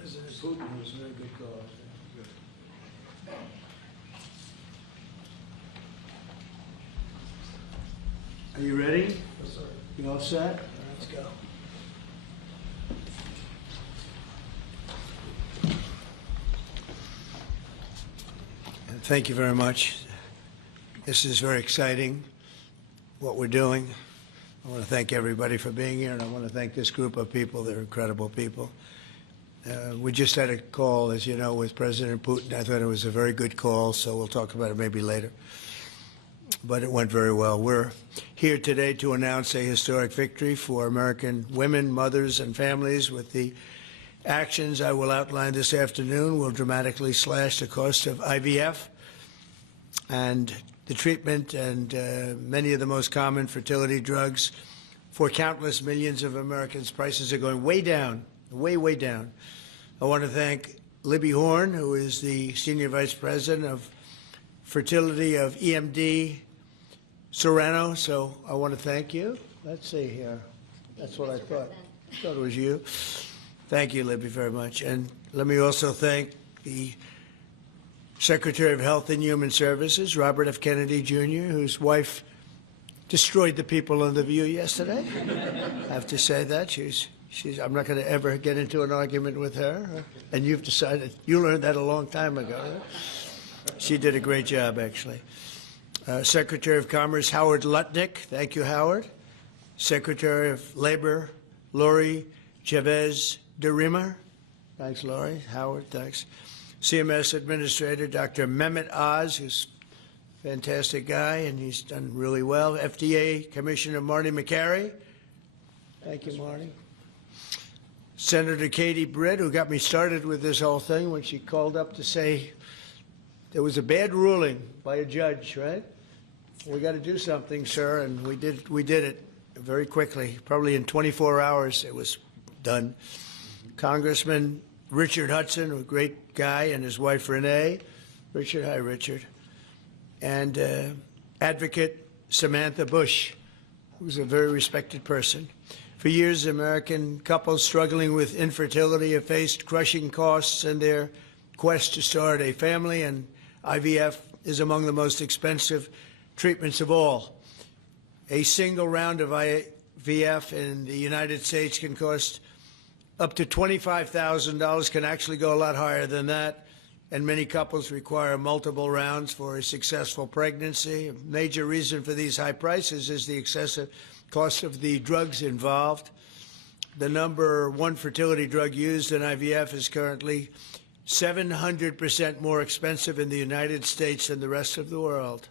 President Putin was a very good call. Are you ready? Yes, sir. You all set? All right, let's go. And thank you very much. This is very exciting, what we're doing. I want to thank everybody for being here, and I want to thank this group of people. They're incredible people. We just had a call, as you know, with President Putin. I thought it was a very good call, so we'll talk about it maybe later. But it went very well. We're here today to announce a historic victory for American women, mothers, and families. With the actions I will outline this afternoon, will dramatically slash the cost of IVF and the treatment and many of the most common fertility drugs for countless millions of Americans. Prices are going way down, way down. I want to thank Libby Horn, who is the Senior Vice President of Fertility of EMD Serrano. So I want to thank you. Let's see here. That's what I thought. I thought it was you. Thank you, Libby, very much. And let me also thank the Secretary of Health and Human Services, Robert F. Kennedy, Jr., whose wife destroyed the people on The View yesterday. I have to say that. I'm not going to ever get into an argument with her. And you've decided, you learned that a long time ago. Right? She did a great job, actually. Secretary of Commerce, Howard Lutnick. Thank you, Howard. Secretary of Labor, Lori Chavez de Rima. Thanks, Lori. Howard, thanks. CMS Administrator, Dr. Mehmet Oz, who's a fantastic guy, and he's done really well. FDA Commissioner Marty McCary. Thank you, Marty. Senator Katie Britt, who got me started with this whole thing when she called up to say there was a bad ruling by a judge, right? We got to do something, sir, and we did it very quickly. Probably in 24 hours it was done. Congressman Richard Hudson, a great guy, and his wife Renee. Richard, hi, Richard. And Advocate Samantha Bush, who's a very respected person. For years, American couples struggling with infertility have faced crushing costs in their quest to start a family, and IVF is among the most expensive treatments of all. A single round of IVF in the United States can cost up to $25,000, can actually go a lot higher than that, and many couples require multiple rounds for a successful pregnancy. A major reason for these high prices is the excessive cost of the drugs involved. The number one fertility drug used in IVF is currently 700% more expensive in the United States than the rest of the world.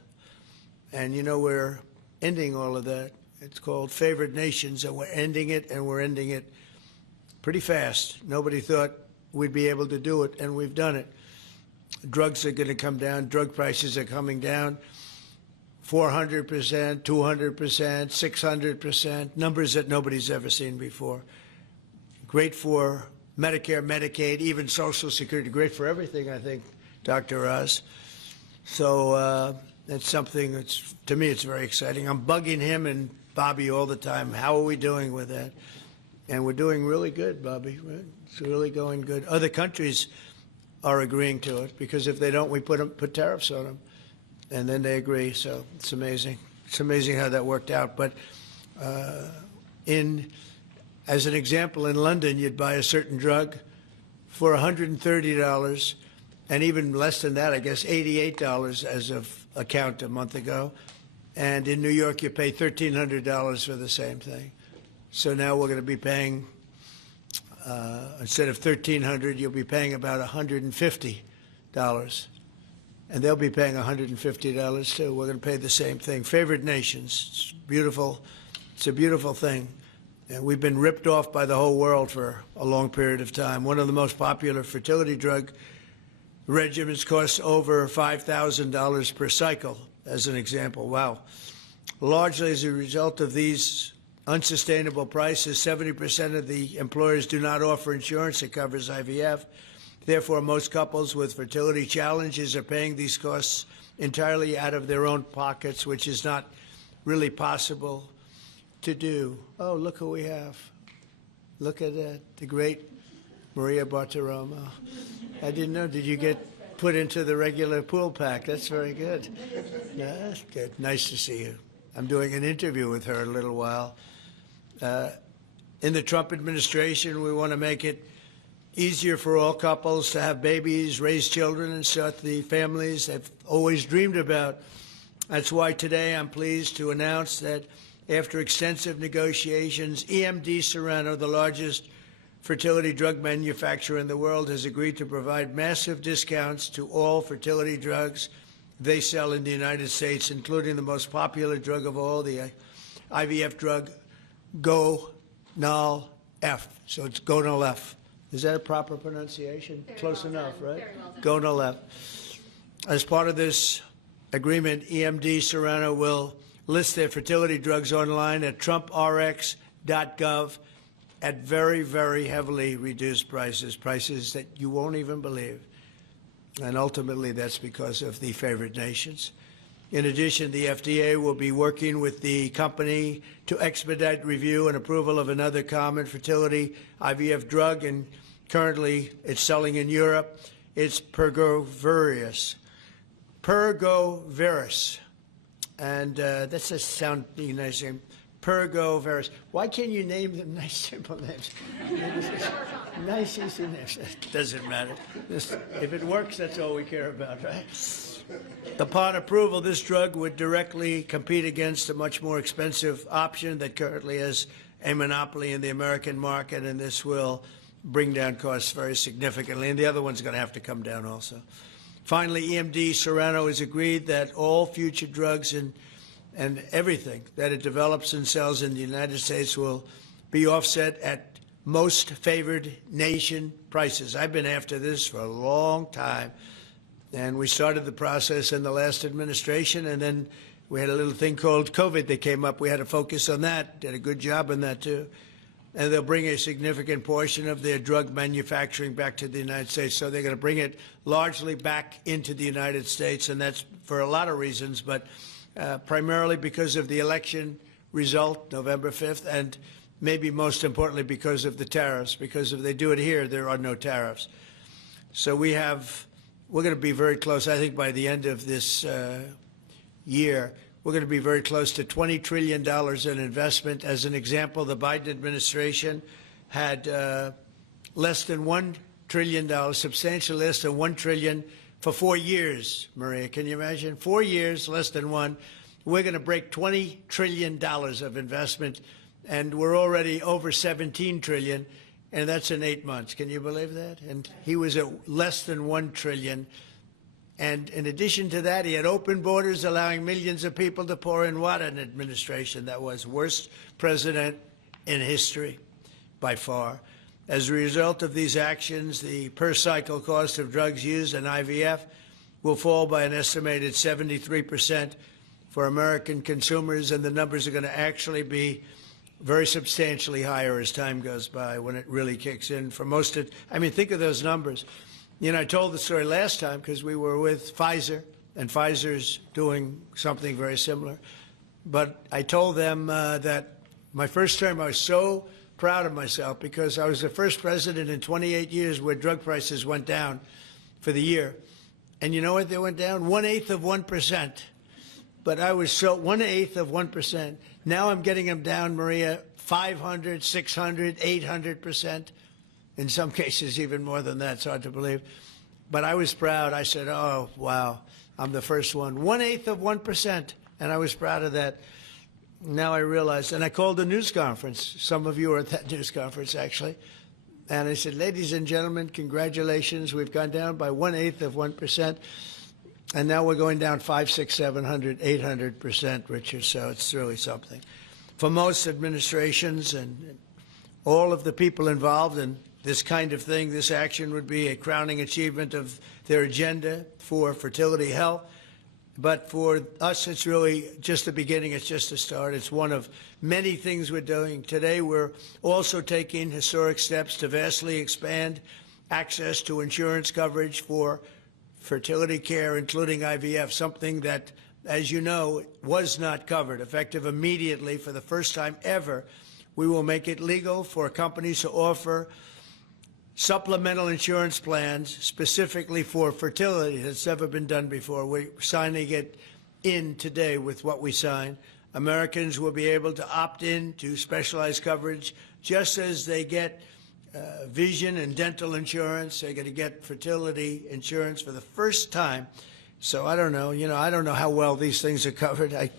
And you know, we're ending all of that. It's called favored nations, and we're ending it, and we're ending it pretty fast. Nobody thought we'd be able to do it, and we've done it. Drugs are going to come down. Drug prices are coming down 400%, 200%, 600%, numbers that nobody's ever seen before. Great for Medicare, Medicaid, even Social Security. Great for everything, I think, Dr. Oz. So that's something that's, to me, it's very exciting. I'm bugging him and Bobby all the time. How are we doing with that? And we're doing really good, Bobby. Right? It's really going good. Other countries are agreeing to it, because if they don't, we put tariffs on them, and then they agree. So it's amazing. It's amazing how that worked out. But as an example, in London, you'd buy a certain drug for $130, and even less than that, I guess $88 as of a count a month ago. And in New York, you pay $1,300 for the same thing. So now we're going to be paying, instead of $1,300, you'll be paying about $150. And they'll be paying $150 too. We're going to pay the same thing. Favored nations. It's beautiful. It's a beautiful thing. And we've been ripped off by the whole world for a long period of time. One of the most popular fertility drug regimens costs over $5,000 per cycle, as an example. Wow. Largely as a result of these unsustainable prices, 70% of the employers do not offer insurance that covers IVF. Therefore, most couples with fertility challenges are paying these costs entirely out of their own pockets, which is not really possible to do. Oh, look who we have. Look at that, the great Maria Bartiromo. I didn't know. Did you get put into the regular pool pack? That's very good. Yeah, that's good. Nice to see you. I'm doing an interview with her in a little while. In the Trump administration, we want to make it easier for all couples to have babies, raise children, and start the families they've always dreamed about. That's why today I'm pleased to announce that after extensive negotiations, EMD Serono, the largest fertility drug manufacturer in the world, has agreed to provide massive discounts to all fertility drugs they sell in the United States, including the most popular drug of all, the IVF drug, Gonal-F. So it's Gonal-F. Is that a proper pronunciation? Very Close well enough, done. right? Very well done. Gonal-F. As part of this agreement, EMD Serono will list their fertility drugs online at trumprx.gov at very, very heavily reduced prices, prices that you won't even believe. And ultimately, that's because of the favored nations. In addition, the FDA will be working with the company to expedite review and approval of another common fertility IVF drug, and currently it's selling in Europe. It's Pergoveris. And that's a sounding nice name. Pergoveris. Why can't you name them nice, simple names? Nice, easy names. It doesn't matter. If it works, that's all we care about, right? Upon approval, this drug would directly compete against a much more expensive option that currently has a monopoly in the American market, and this will bring down costs very significantly. And the other one's going to have to come down also. Finally, EMD Serono has agreed that all future drugs and everything that it develops and sells in the United States will be offset at most favored nation prices. I've been after this for a long time, and we started the process in the last administration, and then we had a little thing called COVID that came up. We had to focus on that, did a good job on that too. And they'll bring a significant portion of their drug manufacturing back to the United States. So they're going to bring it largely back into the United States, and that's for a lot of reasons, but primarily because of the election result, November 5th, and maybe most importantly because of the tariffs, because if they do it here, there are no tariffs. So we're going to be very close, I think by the end of this year, we're going to be very close to $20 trillion in investment. As an example, the Biden administration had less than $1 trillion, substantially less than $1 trillion for 4 years, Maria. Can you imagine? 4 years, less than one. We're going to break $20 trillion of investment, and we're already over $17 trillion, and that's in 8 months. Can you believe that? And he was at less than $1 trillion. And in addition to that, he had open borders, allowing millions of people to pour in. What an administration that was. Worst president in history, by far. As a result of these actions, the per-cycle cost of drugs used in IVF will fall by an estimated 73% for American consumers, and the numbers are going to actually be very substantially higher as time goes by when it really kicks in. For most of, I mean, think of those numbers. You know, I told the story last time because we were with Pfizer, and Pfizer's doing something very similar. But I told them that my first term, I was so proud of myself because I was the first president in 28 years where drug prices went down for the year. And you know what they went down? 1/8 of 1%. But I was so 1/8 of 1%. Now I'm getting them down, Maria, 500, 600, 800%. In some cases, even more than that. It's hard to believe. But I was proud. I said, oh, wow, I'm the first one. 1/8 of 1%. And I was proud of that. Now I realized, and I called a news conference. Some of you were at that news conference, actually. And I said, ladies and gentlemen, congratulations. We've gone down by 1/8 of 1%. And now we're going down 500, 600, 700, 800%, Richard. So it's really something. For most administrations and all of the people involved in this kind of thing, this action would be a crowning achievement of their agenda for fertility health. But for us, it's really just the beginning. It's just a start. It's one of many things we're doing. Today, we're also taking historic steps to vastly expand access to insurance coverage for fertility care, including IVF, something that, as you know, was not covered. Effective immediately, for the first time ever, we will make it legal for companies to offer supplemental insurance plans specifically for fertility. That's never been done before. We're signing it in today with what we signed. Americans will be able to opt in to specialized coverage just as they get vision and dental insurance. They're going to get fertility insurance for the first time. So I don't know. I don't know how well these things are covered. I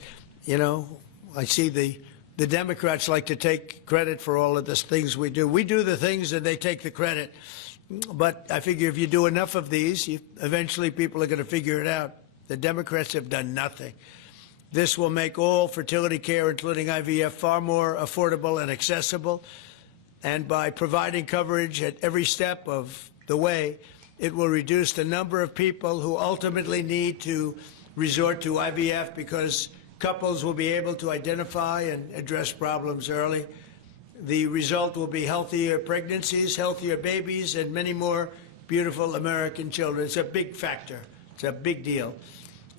see the Democrats like to take credit for all of the things we do. We do the things and they take the credit. But I figure if you do enough of these, eventually people are going to figure it out. The Democrats have done nothing. This will make all fertility care, including IVF, far more affordable and accessible. And by providing coverage at every step of the way, it will reduce the number of people who ultimately need to resort to IVF because couples will be able to identify and address problems early. The result will be healthier pregnancies, healthier babies, and many more beautiful American children. It's a big factor. It's a big deal.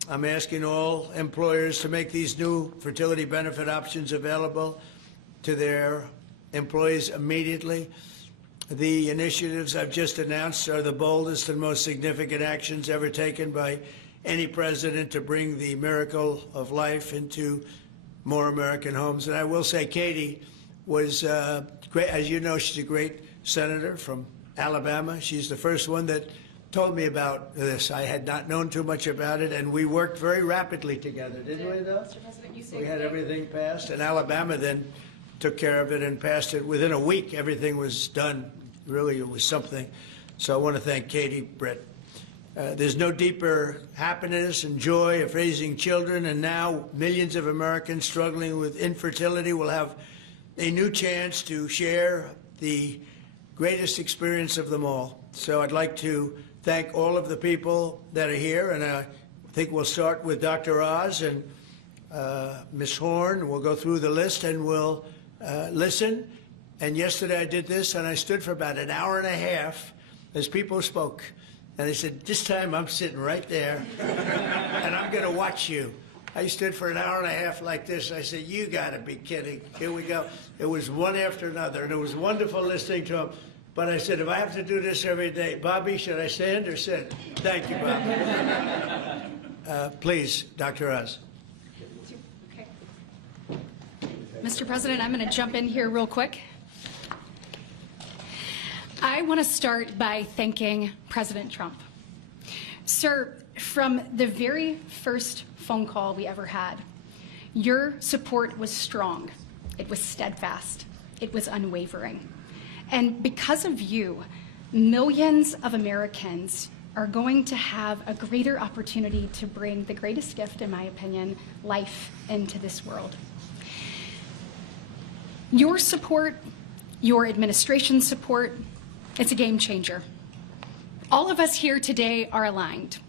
I'm asking all employers to make these new fertility benefit options available to their employees immediately. The initiatives I've just announced are the boldest and most significant actions ever taken by any president to bring the miracle of life into more American homes. And I will say Katie was great. As you know, she's a great senator from Alabama. She's the first one that told me about this. I had not known too much about it, and we worked very rapidly together, didn't we, though? Mr. President, you We had everything passed, and Alabama then took care of it and passed it. Within a week, everything was done. Really, it was something. So I want to thank Katie, Brett. There's no deeper happiness and joy of raising children, and now millions of Americans struggling with infertility will have a new chance to share the greatest experience of them all. So I'd like to thank all of the people that are here, and I think we'll start with Dr. Oz and Ms. Horn. We'll go through the list and we'll listen. And yesterday I did this, and I stood for about an hour and a half as people spoke. And I said, this time I'm sitting right there, and I'm going to watch you. I stood for an hour and a half like this. I said, you got to be kidding. Here we go. It was one after another, and it was wonderful listening to them. But I said, if I have to do this every day, Bobby, should I stand or sit? Thank you, Bobby. Please, Dr. Oz. Okay. Mr. President, I'm going to jump in here real quick. I want to start by thanking President Trump. Sir, from the very first phone call we ever had, your support was strong. It was steadfast. It was unwavering. And because of you, millions of Americans are going to have a greater opportunity to bring the greatest gift, in my opinion, life into this world. Your support, your administration's support, it's a game changer. All of us here today are aligned.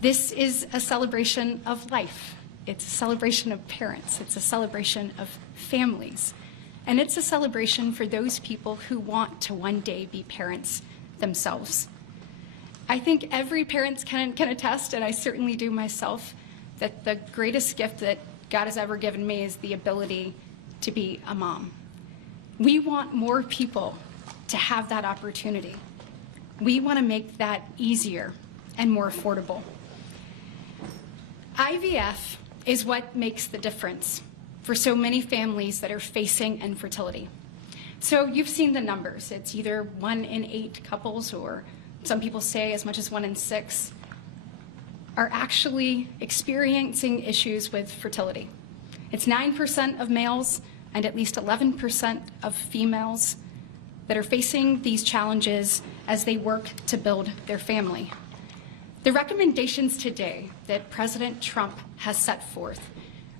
This is a celebration of life. It's a celebration of parents. It's a celebration of families. And it's a celebration for those people who want to one day be parents themselves. I think every parent can attest, and I certainly do myself, that the greatest gift that God has ever given me is the ability to be a mom. We want more people to have that opportunity. We want to make that easier and more affordable. IVF is what makes the difference for so many families that are facing infertility. So you've seen the numbers. It's either 1 in 8 couples, or some people say as much as 1 in 6, are actually experiencing issues with fertility. It's 9% of males and at least 11% of females that are facing these challenges as they work to build their family. The recommendations today that President Trump has set forth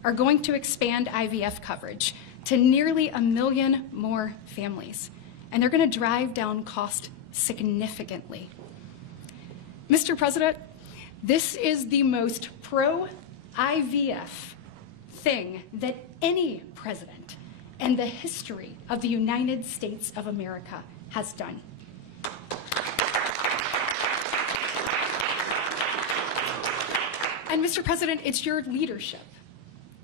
are going to expand IVF coverage to nearly 1 million more families, and they're going to drive down cost significantly. Mr. President, this is the most pro-IVF thing that any president in the history of the United States of America has done. And Mr. President, it's your leadership.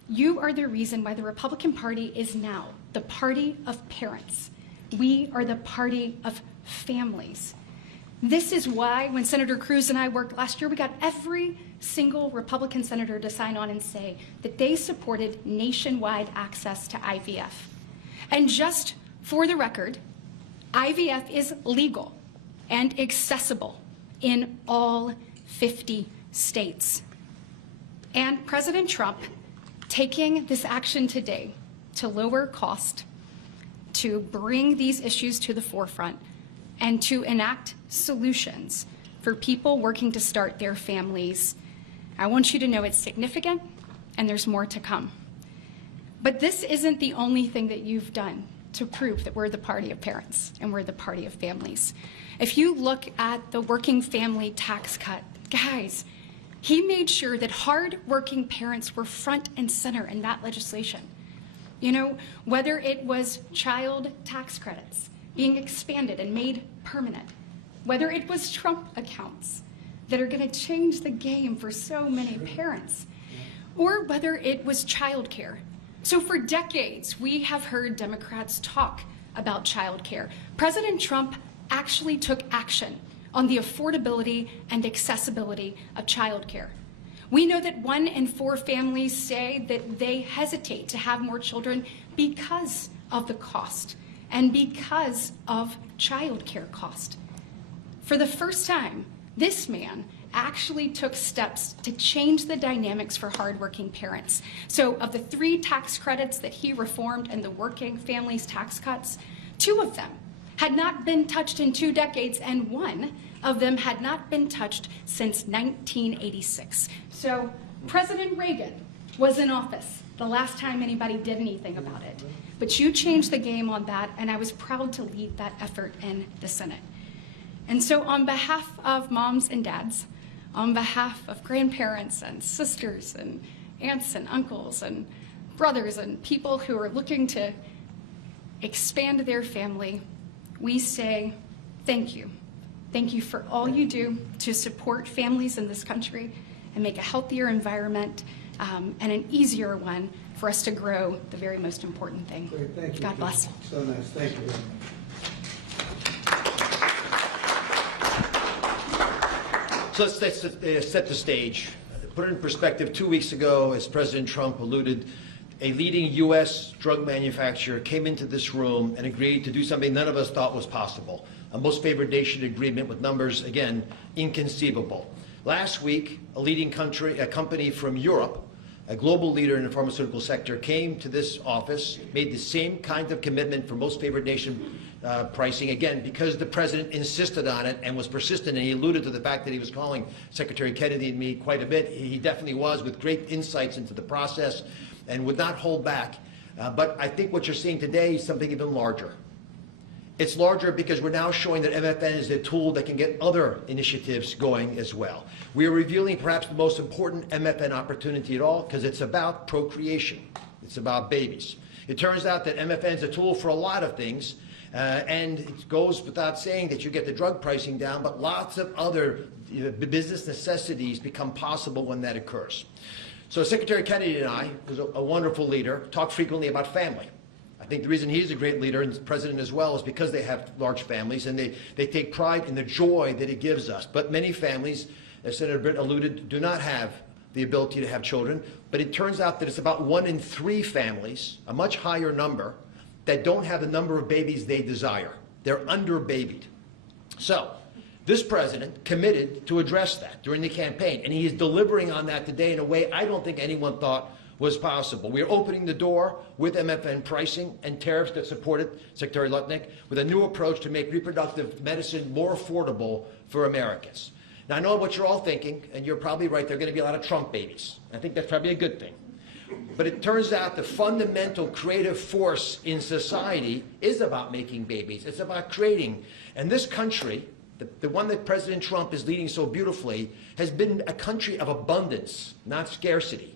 You are the reason why the Republican Party is now the party of parents. We are the party of families. This is why when Senator Cruz and I worked last year, we got every single Republican senator to sign on and say that they supported nationwide access to IVF. And just for the record, IVF is legal and accessible in all 50 states. And President Trump taking this action today to lower cost, to bring these issues to the forefront, and to enact solutions for people working to start their families. I want you to know it's significant, and there's more to come. But this isn't the only thing that you've done to prove that we're the party of parents and we're the party of families. If you look at the working family tax cut, guys, he made sure that hard-working parents were front and center in that legislation. You know, whether it was child tax credits being expanded and made permanent, whether it was Trump accounts that are going to change the game for so many parents, or whether it was childcare. So for decades, we have heard Democrats talk about childcare. President Trump actually took action on the affordability and accessibility of childcare. We know that 1 in 4 families say that they hesitate to have more children because of the cost and because of childcare cost. For the first time, this man actually took steps to change the dynamics for hardworking parents. So of the 3 tax credits that he reformed and the working families tax cuts, 2 of them had not been touched in 2 decades, and 1 of them had not been touched since 1986. So President Reagan was in office the last time anybody did anything about it. But you changed the game on that, and I was proud to lead that effort in the Senate. And so on behalf of moms and dads, on behalf of grandparents and sisters and aunts and uncles and brothers and people who are looking to expand their family, we say thank you. Thank you for all you do to support families in this country and make a healthier environment and an easier one for us to grow the very most important thing. Great, thank you. God bless. So nice. Thank you very much. So let's set the stage. Put it in perspective, 2 weeks ago, as President Trump alluded, a leading U.S. drug manufacturer came into this room and agreed to do something none of us thought was possible. A most favored nation agreement with numbers, again, inconceivable. Last week, a leading company from Europe, a global leader in the pharmaceutical sector, came to this office, made the same kind of commitment for most favored nation pricing, again, because the president insisted on it and was persistent, and he alluded to the fact that he was calling Secretary Kennedy and me quite a bit. He definitely was, with great insights into the process, and would not hold back. But I think what you're seeing today is something even larger. It's larger because we're now showing that MFN is a tool that can get other initiatives going as well. We are revealing perhaps the most important MFN opportunity at all, because it's about procreation. It's about babies. It turns out that MFN is a tool for a lot of things, and it goes without saying that you get the drug pricing down, but lots of other business necessities become possible when that occurs. So Secretary Kennedy and I, who's a wonderful leader, talk frequently about family. I think the reason he's a great leader, and the president as well, is because they have large families and they take pride in the joy that it gives us. But many families, as Senator Britt alluded, do not have the ability to have children. But it turns out that it's about 1 in 3 families, a much higher number, that don't have the number of babies they desire. They're under-babied. So this president committed to address that during the campaign, and he is delivering on that today in a way I don't think anyone thought was possible. We are opening the door with MFN pricing and tariffs that supported Secretary Lutnick with a new approach to make reproductive medicine more affordable for Americans. Now, I know what you're all thinking, and you're probably right, there are going to be a lot of Trump babies. I think that's probably a good thing. But it turns out the fundamental creative force in society is about making babies. It's about creating. And this country, the one that President Trump is leading so beautifully, has been a country of abundance, not scarcity.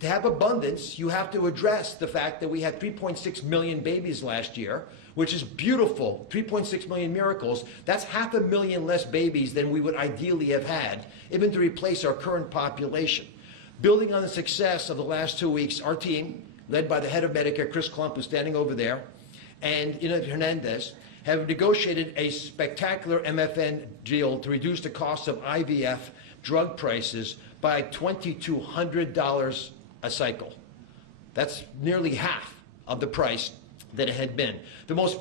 To have abundance, you have to address the fact that we had 3.6 million babies last year, which is beautiful, 3.6 million miracles. That's 500,000 less babies than we would ideally have had, even to replace our current population. Building on the success of the last 2 weeks, our team, led by the head of Medicare, Chris Klump, who's standing over there, and Ina Hernandez, have negotiated a spectacular MFN deal to reduce the cost of IVF drug prices by $2,200 a cycle. That's nearly half of the price that it had been. The most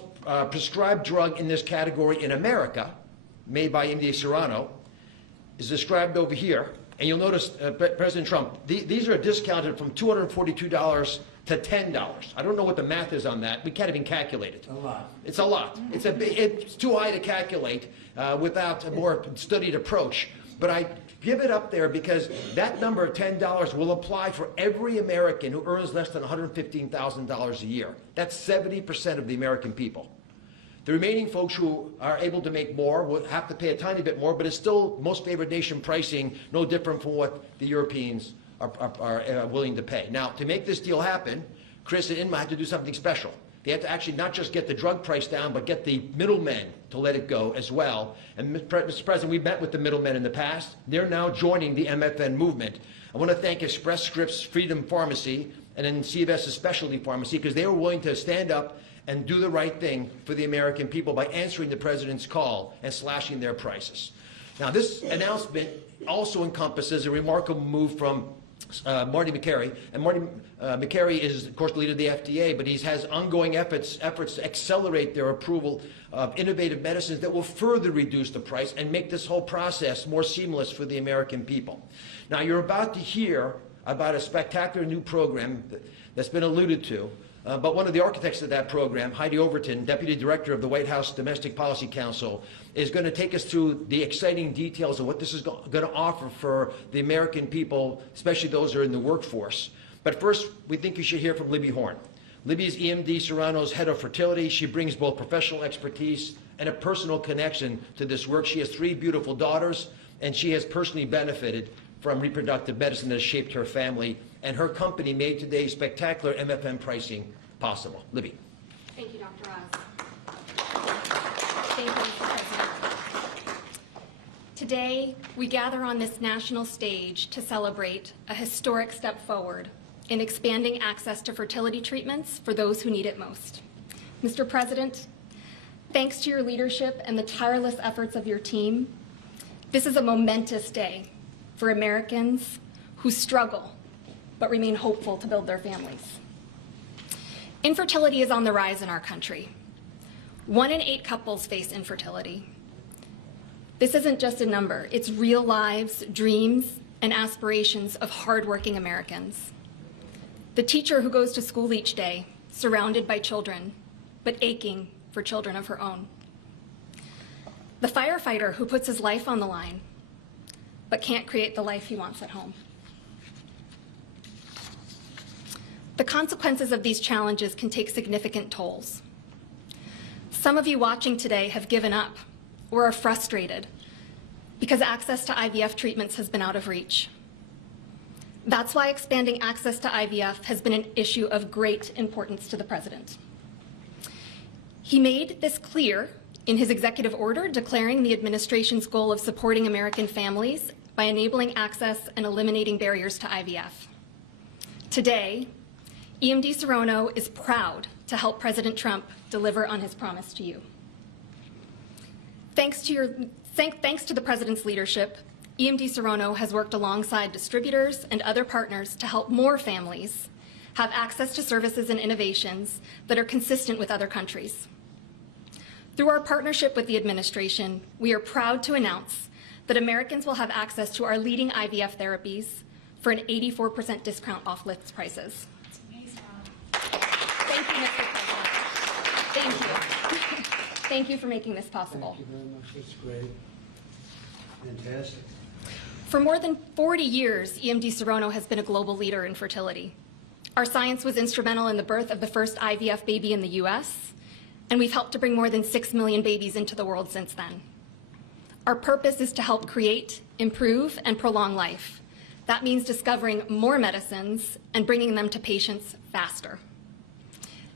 prescribed drug in this category in America, made by MD Serrano, is described over here. And you'll notice, President Trump, these are discounted from $242 to $10. I don't know what the math is on that. We can't even calculate it. A lot. It's a lot. It's too high to calculate without a more studied approach. But I give it up there because that number of $10 will apply for every American who earns less than $115,000 a year. That's 70% of the American people. The remaining folks who are able to make more will have to pay a tiny bit more, but it's still most favored nation pricing, no different from what the Europeans are willing to pay. Now, to make this deal happen, Chris and Inma had to do something special. They had to actually not just get the drug price down, but get the middlemen to let it go as well. And Mr. President, we've met with the middlemen in the past. They're now joining the MFN movement. I want to thank Express Scripts Freedom Pharmacy and then CVS's Specialty Pharmacy because they were willing to stand up and do the right thing for the American people by answering the president's call and slashing their prices. Now, this announcement also encompasses a remarkable move from Marty Makary. And Marty Makary is, of course, the leader of the FDA, but he has ongoing efforts to accelerate their approval of innovative medicines that will further reduce the price and make this whole process more seamless for the American people. Now, you're about to hear about a spectacular new program that's been alluded to. But one of the architects of that program, Heidi Overton, Deputy Director of the White House Domestic Policy Council, is going to take us through the exciting details of what this is going to offer for the American people, especially those who are in the workforce. But first, we think you should hear from Libby Horn. Libby is EMD Serrano's head of fertility. She brings both professional expertise and a personal connection to this work. She has 3 beautiful daughters, and she has personally benefited from reproductive medicine that has shaped her family, and her company made today's spectacular MFN pricing possible. Libby. Thank you, Dr. Oz. Thank you, Mr. President. Today, we gather on this national stage to celebrate a historic step forward in expanding access to fertility treatments for those who need it most. Mr. President, thanks to your leadership and the tireless efforts of your team, this is a momentous day for Americans who struggle but remain hopeful to build their families. Infertility is on the rise in our country. 1 in 8 couples face infertility. This isn't just a number, it's real lives, dreams, and aspirations of hardworking Americans. The teacher who goes to school each day, surrounded by children, but aching for children of her own. The firefighter who puts his life on the line, but can't create the life he wants at home. The consequences of these challenges can take significant tolls. Some of you watching today have given up or are frustrated because access to IVF treatments has been out of reach. That's why expanding access to IVF has been an issue of great importance to the President. He made this clear in his executive order declaring the administration's goal of supporting American families by enabling access and eliminating barriers to IVF. Today, EMD Serrano is proud to help President Trump deliver on his promise to you. Thanks to the President's leadership, EMD Serrano has worked alongside distributors and other partners to help more families have access to services and innovations that are consistent with other countries. Through our partnership with the administration, we are proud to announce that Americans will have access to our leading IVF therapies for an 84% discount off list prices. That's amazing. Thank you, Mr. President. Thank you. Thank you for making this possible. Thank you very much. That's great. Fantastic. For more than 40 years, EMD Serrano has been a global leader in fertility. Our science was instrumental in the birth of the first IVF baby in the US, and we've helped to bring more than 6 million babies into the world since then. Our purpose is to help create, improve, and prolong life. That means discovering more medicines and bringing them to patients faster.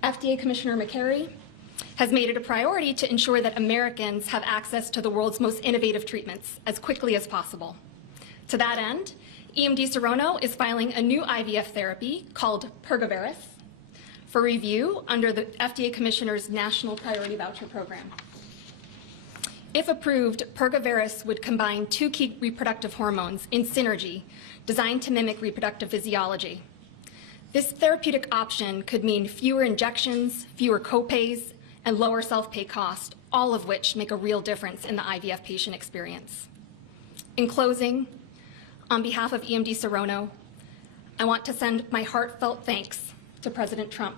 FDA Commissioner Makary has made it a priority to ensure that Americans have access to the world's most innovative treatments as quickly as possible. To that end, EMD Serrano is filing a new IVF therapy called Pergoveris for review under the FDA Commissioner's National Priority Voucher Program. If approved, Pergoveris would combine 2 key reproductive hormones in synergy designed to mimic reproductive physiology. This therapeutic option could mean fewer injections, fewer copays, and lower self-pay costs, all of which make a real difference in the IVF patient experience. In closing, on behalf of EMD Serono, I want to send my heartfelt thanks to President Trump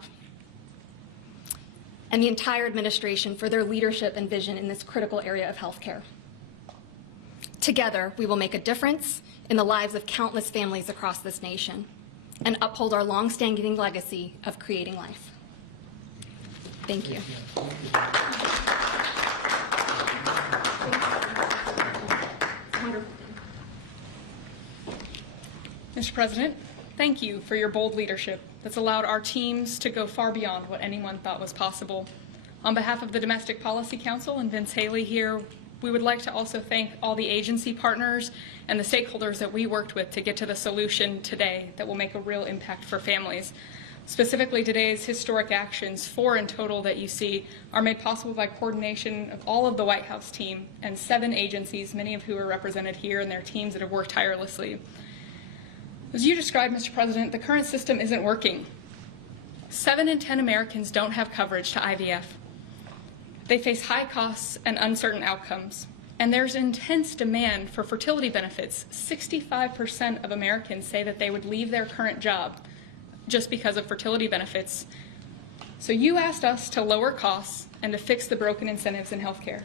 and the entire administration for their leadership and vision in this critical area of healthcare. Together, we will make a difference in the lives of countless families across this nation and uphold our long-standing legacy of creating life. Thank you. Mr. President, thank you for your bold leadership that's allowed our teams to go far beyond what anyone thought was possible. On behalf of the Domestic Policy Council and Vince Haley here, we would like to also thank all the agency partners and the stakeholders that we worked with to get to the solution today that will make a real impact for families. Specifically, today's historic actions, 4 in total that you see, are made possible by coordination of all of the White House team and 7 agencies, many of who are represented here, and their teams that have worked tirelessly. As you described, Mr. President, the current system isn't working. 7 in 10 Americans don't have coverage to IVF. They face high costs and uncertain outcomes. And there's intense demand for fertility benefits. 65% of Americans say that they would leave their current job just because of fertility benefits. So you asked us to lower costs and to fix the broken incentives in healthcare.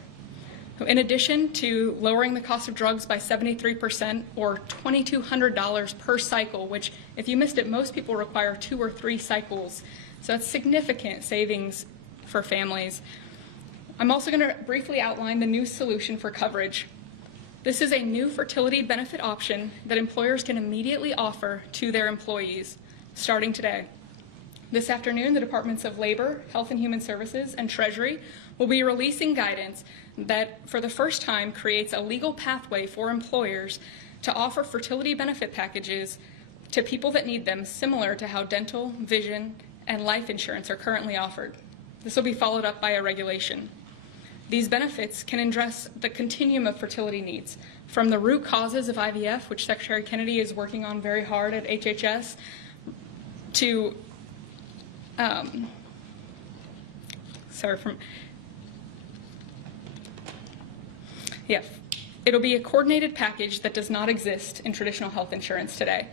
In addition to lowering the cost of drugs by 73% or $2,200 per cycle, which if you missed it, most people require 2 or 3 cycles. So that's significant savings for families. I'm also going to briefly outline the new solution for coverage. This is a new fertility benefit option that employers can immediately offer to their employees starting today. This afternoon, the Departments of Labor, Health and Human Services, and Treasury will be releasing guidance that, for the first time, creates a legal pathway for employers to offer fertility benefit packages to people that need them, similar to how dental, vision, and life insurance are currently offered. This will be followed up by a regulation. These benefits can address the continuum of fertility needs, from the root causes of IVF, which Secretary Kennedy is working on very hard at HHS, to it'll be a coordinated package that does not exist in traditional health insurance today.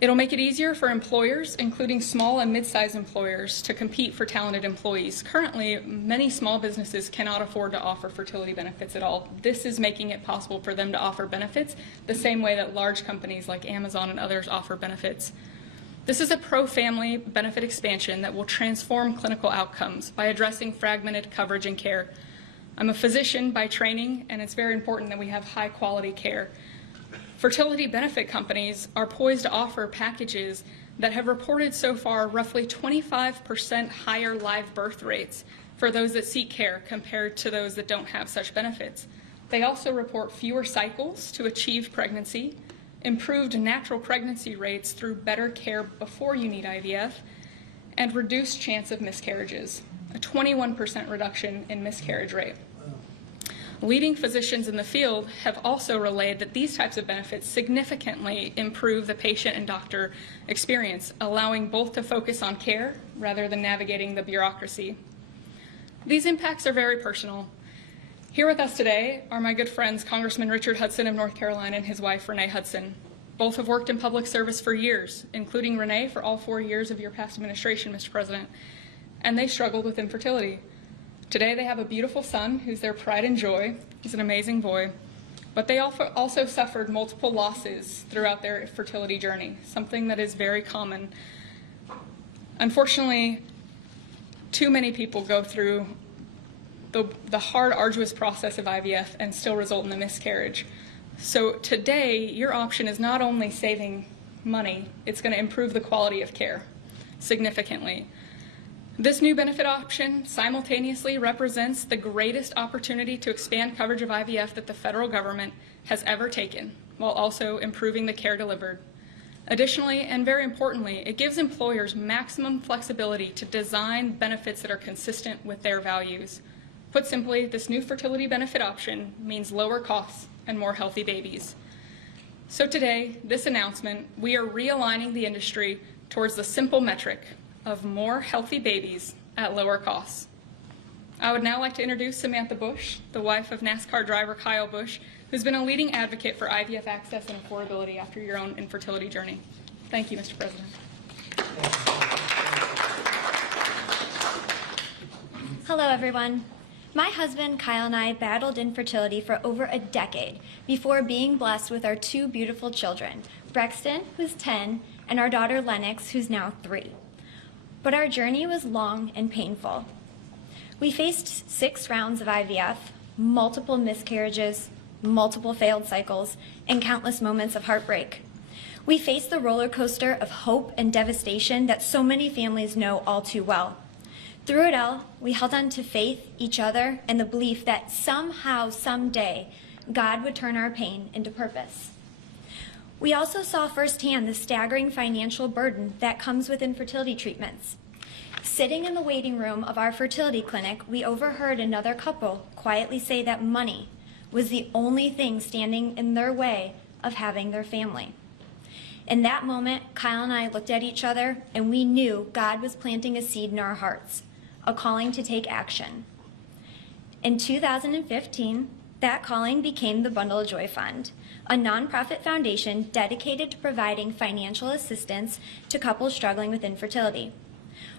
It'll make it easier for employers, including small and mid-sized employers, to compete for talented employees. Currently, many small businesses cannot afford to offer fertility benefits at all. This is making it possible for them to offer benefits the same way that large companies like Amazon and others offer benefits. This is a pro-family benefit expansion that will transform clinical outcomes by addressing fragmented coverage and care. I'm a physician by training, and it's very important that we have high-quality care. Fertility benefit companies are poised to offer packages that have reported so far roughly 25% higher live birth rates for those that seek care compared to those that don't have such benefits. They also report fewer cycles to achieve pregnancy, improved natural pregnancy rates through better care before you need IVF, and reduced chance of miscarriages, a 21% reduction in miscarriage rate. Leading physicians in the field have also relayed that these types of benefits significantly improve the patient and doctor experience, allowing both to focus on care rather than navigating the bureaucracy. These impacts are very personal. Here with us today are my good friends, Congressman Richard Hudson of North Carolina and his wife, Renee Hudson. Both have worked in public service for years, including Renee for all 4 years of your past administration, Mr. President, and they struggled with infertility. Today they have a beautiful son who's their pride and joy. He's an amazing boy. But they also suffered multiple losses throughout their fertility journey, something that is very common. Unfortunately, too many people go through the hard, arduous process of IVF and still result in a miscarriage. So today, your option is not only saving money, it's going to improve the quality of care significantly. This new benefit option simultaneously represents the greatest opportunity to expand coverage of IVF that the federal government has ever taken, while also improving the care delivered. Additionally, and very importantly, it gives employers maximum flexibility to design benefits that are consistent with their values. Put simply, this new fertility benefit option means lower costs and more healthy babies. So today, this announcement, we are realigning the industry towards the simple metric of more healthy babies at lower costs. I would now like to introduce Samantha Bush, the wife of NASCAR driver Kyle Busch, who's been a leading advocate for IVF access and affordability after your own infertility journey. Thank you, Mr. President. Hello, everyone. My husband, Kyle, and I battled infertility for over a decade before being blessed with our two beautiful children, Brexton, who's 10, and our daughter, Lennox, who's now 3. But our journey was long and painful. We faced 6 rounds of IVF, multiple miscarriages, multiple failed cycles, and countless moments of heartbreak. We faced the roller coaster of hope and devastation that so many families know all too well. Through it all, we held on to faith, each other, and the belief that somehow, someday, God would turn our pain into purpose. We also saw firsthand the staggering financial burden that comes with infertility treatments. Sitting in the waiting room of our fertility clinic, we overheard another couple quietly say that money was the only thing standing in their way of having their family. In that moment, Kyle and I looked at each other and we knew God was planting a seed in our hearts, a calling to take action. In 2015, that calling became the Bundle of Joy Fund, a nonprofit foundation dedicated to providing financial assistance to couples struggling with infertility.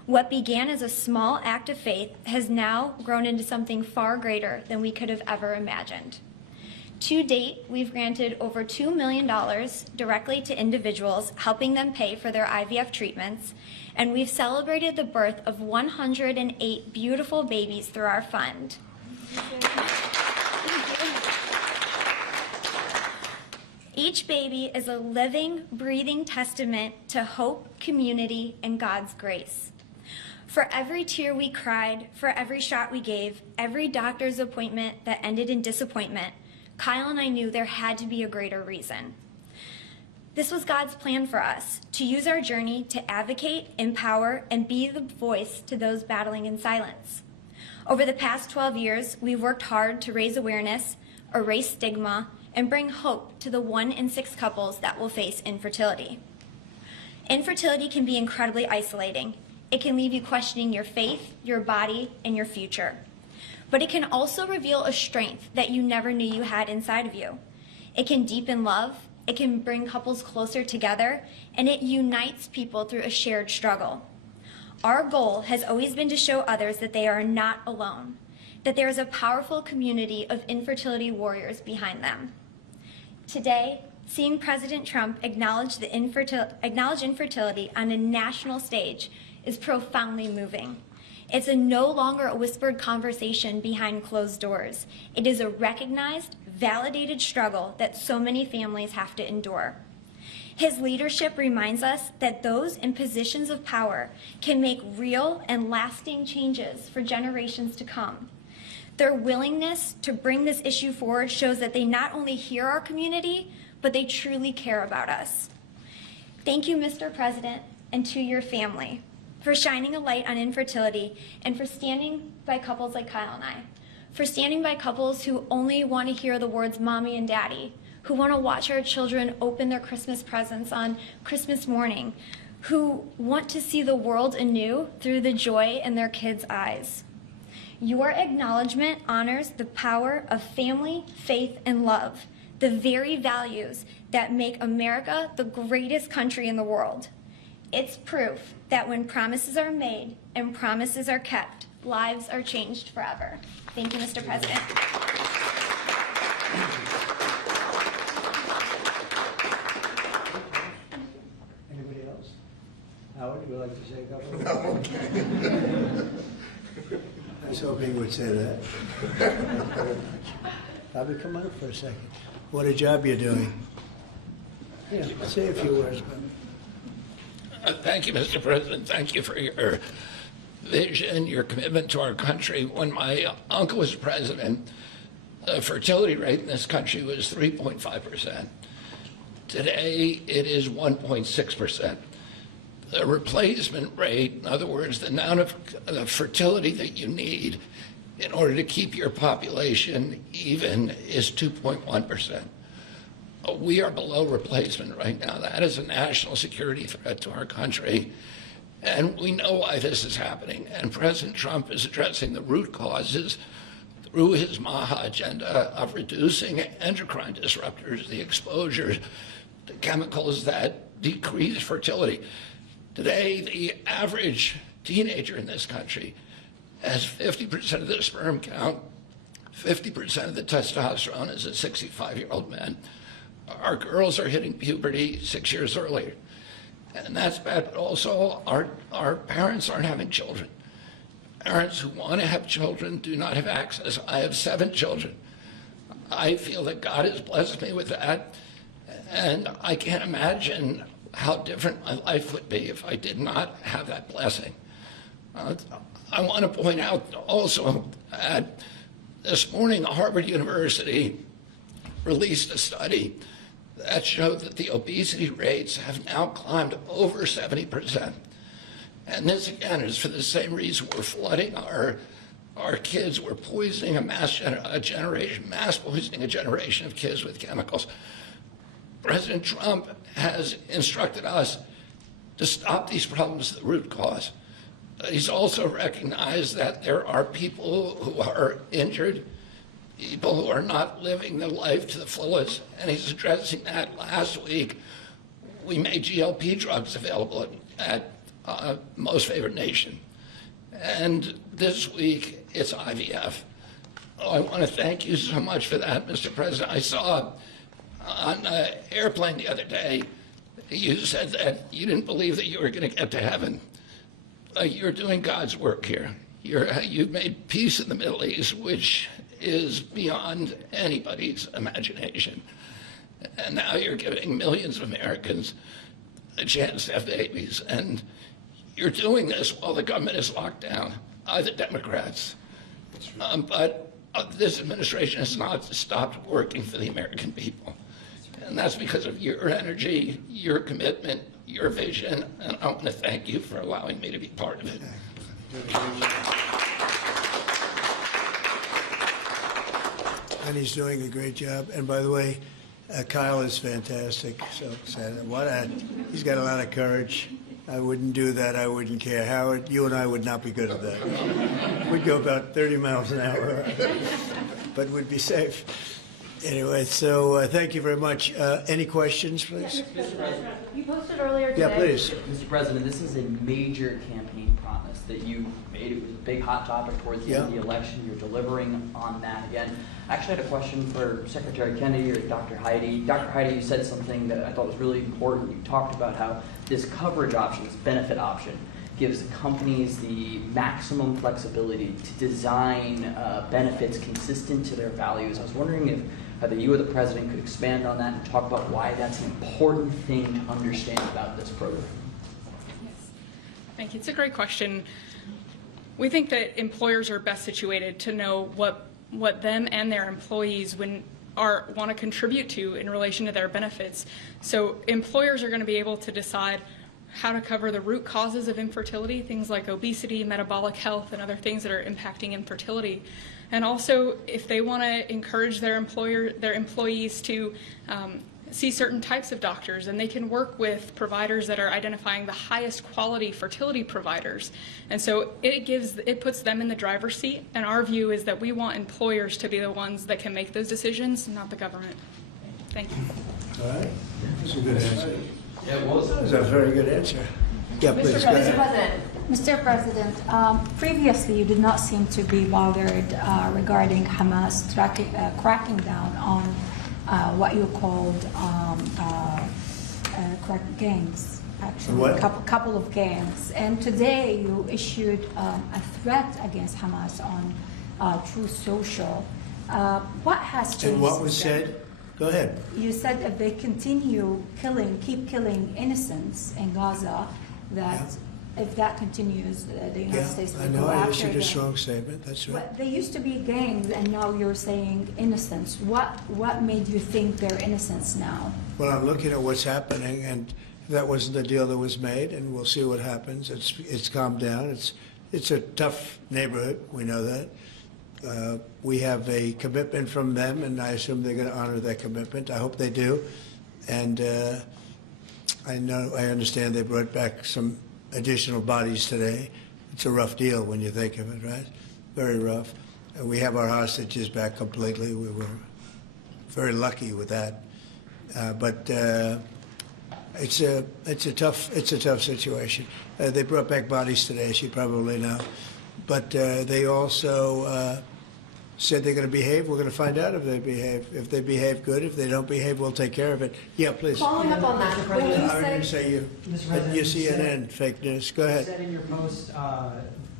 What began as a small act of faith has now grown into something far greater than we could have ever imagined. To date, we've granted over $2 million directly to individuals, helping them pay for their IVF treatments, and we've celebrated the birth of 108 beautiful babies through our fund. Each baby is a living, breathing testament to hope, community, and God's grace. For every tear we cried, for every shot we gave, every doctor's appointment that ended in disappointment, Kyle and I knew there had to be a greater reason. This was God's plan for us, to use our journey to advocate, empower, and be the voice to those battling in silence. Over the past 12 years, we've worked hard to raise awareness, erase stigma, and bring hope to the 1 in 6 couples that will face infertility. Infertility can be incredibly isolating. It can leave you questioning your faith, your body, and your future. But it can also reveal a strength that you never knew you had inside of you. It can deepen love, it can bring couples closer together, and it unites people through a shared struggle. Our goal has always been to show others that they are not alone, that there is a powerful community of infertility warriors behind them. Today, seeing President Trump acknowledge infertility on a national stage is profoundly moving. It's no longer a whispered conversation behind closed doors. It is a recognized, validated struggle that so many families have to endure. His leadership reminds us that those in positions of power can make real and lasting changes for generations to come. Their willingness to bring this issue forward shows that they not only hear our community, but they truly care about us. Thank you, Mr. President, and to your family, for shining a light on infertility and for standing by couples like Kyle and I, for standing by couples who only want to hear the words mommy and daddy, who want to watch our children open their Christmas presents on Christmas morning, who want to see the world anew through the joy in their kids' eyes. Your acknowledgement honors the power of family, faith, and love, the very values that make America the greatest country in the world. It's proof that when promises are made and promises are kept, lives are changed forever. Thank you, Mr. President. Anybody else? Howard, would you like to say a couple of things? I was hoping you would say that. Bobby, come on up for a second. What a job you're doing. Yeah, say a few words, Bobby. Thank you, Mr. President. Thank you for your vision, your commitment to our country. When my uncle was president, the fertility rate in this country was 3.5%. Today, it is 1.6%. The replacement rate, in other words, the amount of fertility that you need in order to keep your population even, is 2.1%. We are below replacement right now. That is a national security threat to our country. And we know why this is happening. And President Trump is addressing the root causes through his MAHA agenda of reducing endocrine disruptors, the exposure to chemicals that decrease fertility. Today, the average teenager in this country has 50% of the sperm count, 50% of the testosterone as a 65-year-old man. Our girls are hitting puberty 6 years earlier. And that's bad, but also our parents aren't having children. Parents who want to have children do not have access. I have 7 children. I feel that God has blessed me with that, and I can't imagine how different my life would be if I did not have that blessing. I want to point out also that this morning Harvard University released a study that showed that the obesity rates have now climbed over 70%. And this, again, is for the same reason we're flooding our kids. We're poisoning mass poisoning a generation of kids with chemicals. President Trump has instructed us to stop these problems at the root cause. He's also recognized that there are people who are injured, people who are not living their life to the fullest, and he's addressing that. Last week, we made GLP drugs available at Most Favored Nation. And this week, it's IVF. I want to thank you so much for that, Mr. President. I saw on an airplane the other day, you said that you didn't believe that you were going to get to heaven. You're doing God's work here. You've made peace in the Middle East, which is beyond anybody's imagination. And now you're giving millions of Americans a chance to have babies. And you're doing this while the government is locked down by the Democrats. But this administration has not stopped working for the American people. And that's because of your energy, your commitment, your vision, and I want to thank you for allowing me to be part of it. And he's doing a great job. And by the way, Kyle is fantastic. So he's got a lot of courage. I wouldn't do that. I wouldn't care. Howard, you and I would not be good at that. We'd go about 30 miles an hour, but we'd be safe. Anyway, so thank you very much. Any questions, please? Mr. President, you posted earlier today. Yeah, please. Mr. President, this is a major campaign promise that you made. It was a big hot topic towards the end of the election. You're delivering on that again. I actually had a question for Secretary Kennedy or Dr. Heidi. Dr. Heidi, you said something that I thought was really important. You talked about how this coverage option, this benefit option, gives companies the maximum flexibility to design benefits consistent to their values. I was wondering if either you or the President could expand on that and talk about why that's an important thing to understand about this program. Yes. Thank you. It's a great question. We think that employers are best situated to know what them and their employees want to contribute to in relation to their benefits. So employers are going to be able to decide how to cover the root causes of infertility, things like obesity, metabolic health, and other things that are impacting infertility. And also, if they want to encourage their employees to see certain types of doctors, and they can work with providers that are identifying the highest quality fertility providers. And so it puts them in the driver's seat. And our view is that we want employers to be the ones that can make those decisions, not the government. Thank you. All right. That's a good answer. Yeah, what was That was a very good answer. Yeah, please, go ahead. Mr. President, previously you did not seem to be bothered regarding Hamas cracking down on what you called gangs, actually, What? couple of gangs. And today you issued a threat against Hamas on Truth Social. What has changed? And what was said? Go ahead. You said if they continue keep killing innocents in Gaza, that if that continues, the United Yeah, States I will know, go I after issued a them. strong statement, that's right. But they used to be gangs, and now you're saying innocence. What made you think they're innocents now? Well, I'm looking at what's happening, and that wasn't the deal that was made, and we'll see what happens. It's calmed down. It's a tough neighborhood. We know that. We have a commitment from them, and I assume they're going to honor that commitment. I hope they do. And I understand they brought back some additional bodies today. It's a rough deal when you think of it, right? Very rough. We have our hostages back completely. We were very lucky with that. But it's a tough situation. They brought back bodies today, as you probably know. But they also said they're going to behave. We're going to find out if they behave. If they behave good, if they don't behave, we'll take care of it. Yeah, please. Following up on that, when you I didn't said, say you. Mr. President, You you CNN, said- fake news. Go You ahead. said in your post that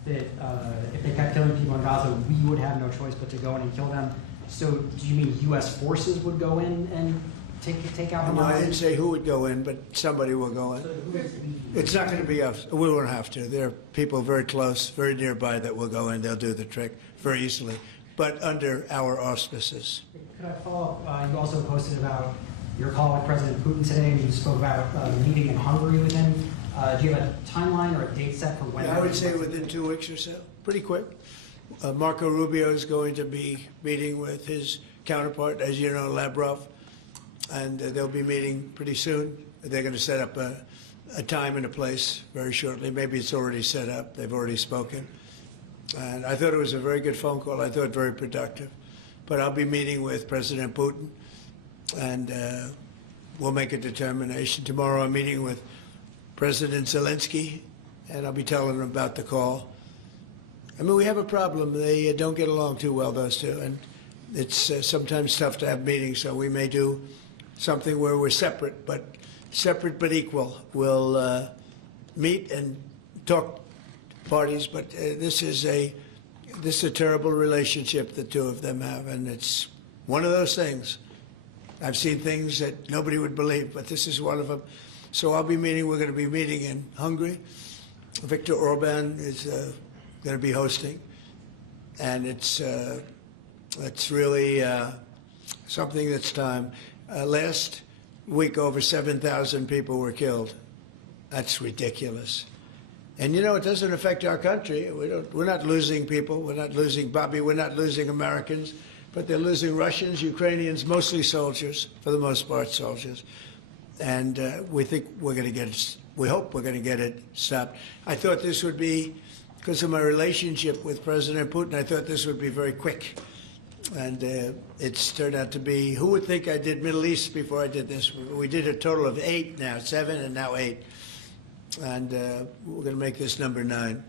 if they kept killing people in Gaza, we would have no choice but to go in and kill them. So do you mean U.S. forces would go in and take out No, I Hamas? didn't say who would go in, but somebody will go in. It's not going to be us. We won't have to. There are people very close, very nearby that will go in. They'll do the trick very easily, but under our auspices. Could I follow up? You also posted about your call with President Putin today, and you spoke about meeting in Hungary with him. Do you have a timeline or a date set for when? I would say within 2 weeks or so, pretty quick. Marco Rubio is going to be meeting with his counterpart, as you know, Lavrov, and they'll be meeting pretty soon. They're going to set up a time and a place very shortly. Maybe it's already set up. They've already spoken. And I thought it was a very good phone call. I thought very productive. But I'll be meeting with President Putin, and we'll make a determination. Tomorrow I'm meeting with President Zelensky, and I'll be telling him about the call. I mean, we have a problem. They don't get along too well, those two, and it's sometimes tough to have meetings, so we may do something where we're separate but equal. We'll meet and talk parties, but this is a terrible relationship the two of them have, and it's one of those things. I've seen things that nobody would believe, but this is one of them. So we're going to be meeting in Hungary. Viktor Orban is going to be hosting, and it's really something that's time. Last week, over 7,000 people were killed. That's ridiculous. And you know, it doesn't affect our country. We're not losing people. We're not losing Bobby. We're not losing Americans. But they're losing Russians, Ukrainians, mostly soldiers, for the most part, soldiers. And we think we're going to get it. We hope we're going to get it stopped. I thought this would be, because of my relationship with President Putin, I thought this would be very quick. And it's turned out to be, who would think I did Middle East before I did this? We did a total of 8 now, 7 and now 8. And we're going to make this number 9.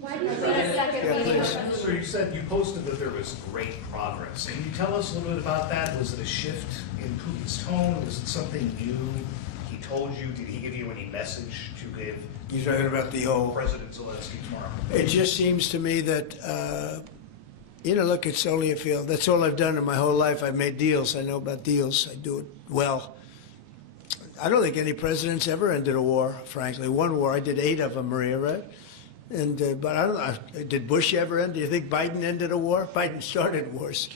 why do you think a second Yeah, meeting? please. So you said you posted that there was great progress. Can you tell us a little bit about that? Was it a shift in Putin's tone? Was it something new he told you? Did he give you any message to give You're talking about the whole... President Zelensky tomorrow? It just seems to me that, look, it's only a field. That's all I've done in my whole life. I've made deals. I know about deals. I do it well. I don't think any president's ever ended a war, frankly. One war, I did 8 of them, Maria, right? And but I don't know, did Bush ever end? Do you think Biden ended a war? Biden started wars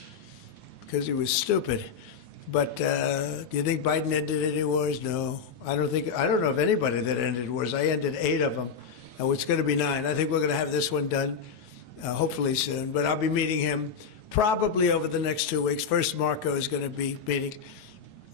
because he was stupid. But do you think Biden ended any wars? No. I don't know of anybody that ended wars. I ended 8 of them. And it's going to be 9. I think we're going to have this one done, hopefully soon. But I'll be meeting him probably over the next 2 weeks. First, Marco is going to be meeting.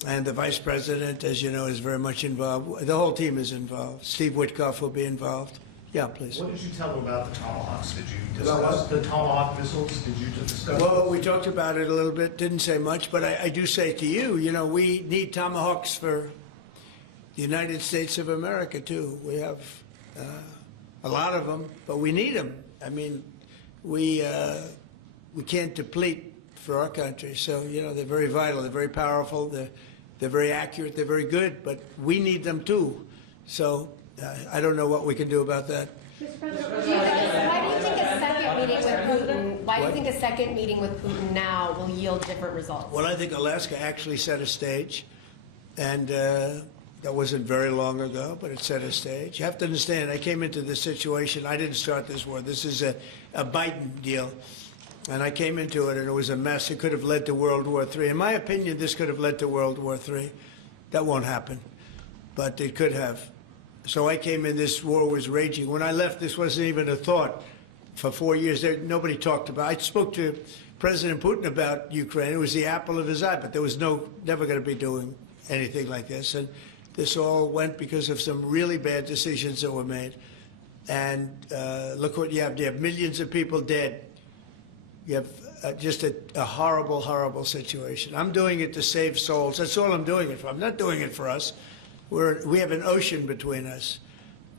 And the vice president, as you know, is very much involved. The whole team is involved. Steve Witkoff will be involved. Yeah, please. What did you tell him about the Tomahawks? Did you About what? discuss the Tomahawk missiles? Did you discuss? Well, we talked about it a little bit. Didn't say much, but I do say to you, we need Tomahawks for the United States of America, too. We have a lot of them, but we need them. I mean, we can't deplete for our country. So, they're very vital. They're very powerful. They're very accurate. They're very good, but we need them, too. So I don't know what we can do about that. Why do you think a second meeting with Putin? Why do you think a second meeting with Putin now will yield different results? Well, I think Alaska actually set a stage, and That wasn't very long ago, but it set a stage. You have to understand, I came into this situation. I didn't start this war. This is a Biden deal. And I came into it, and it was a mess. It could have led to World War III. In my opinion, this could have led to World War III. That won't happen, but it could have. So I came in, this war was raging. When I left, this wasn't even a thought. For 4 years, nobody talked about it. I spoke to President Putin about Ukraine. It was the apple of his eye, but there was never going to be doing anything like this. And this all went because of some really bad decisions that were made. And look what you have. You have millions of people dead. You have just a horrible, horrible situation. I'm doing it to save souls. That's all I'm doing it for. I'm not doing it for us. We have an ocean between us.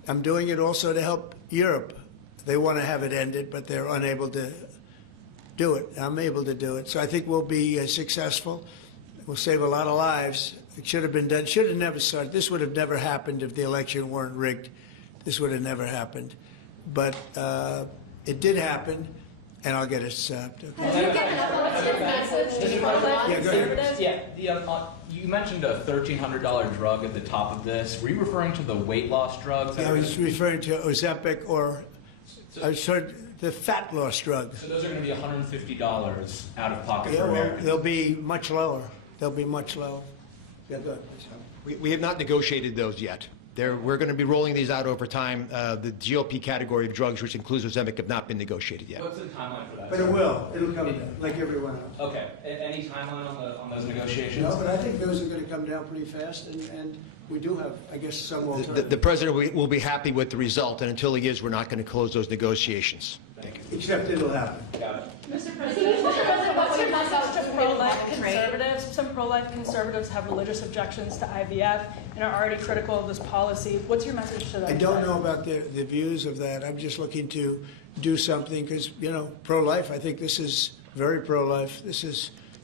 I'm doing it also to help Europe. They want to have it ended, but they're unable to do it. I'm able to do it. So I think we'll be successful. We'll save a lot of lives. It should have been done. Should have never started. This would have never happened if the election weren't rigged. This would have never happened. But it did happen, and I'll get it stopped. Okay? Yeah, go ahead. Yeah, you mentioned a $1,300 drug at the top of this. Were you referring to the weight loss drugs? Yeah, I was referring to Ozempic or the fat loss drug. So those are going to be $150 out of pocket Yeah, for well, Americans. they'll be much lower. They'll be much lower. Yeah, go ahead. We have not negotiated those yet. We're going to be rolling these out over time. The GLP category of drugs, which includes Ozempic, have not been negotiated yet. What's the timeline for that? But it will. It'll come down, like everyone else. Okay. Any timeline on those negotiations? No, but I think those are going to come down pretty fast, and we do have, I guess, some alternatives. The president will be happy with the result, and until he is, we're not going to close those negotiations. Thank you. Except it'll happen. Got it. Mr. President, what's your message to pro-life conservatives? Some pro-life conservatives have religious objections to IVF and are already critical of this policy. What's your message to them? I don't know about the views of that. I'm just looking to do something because, pro-life, I think this is very pro-life.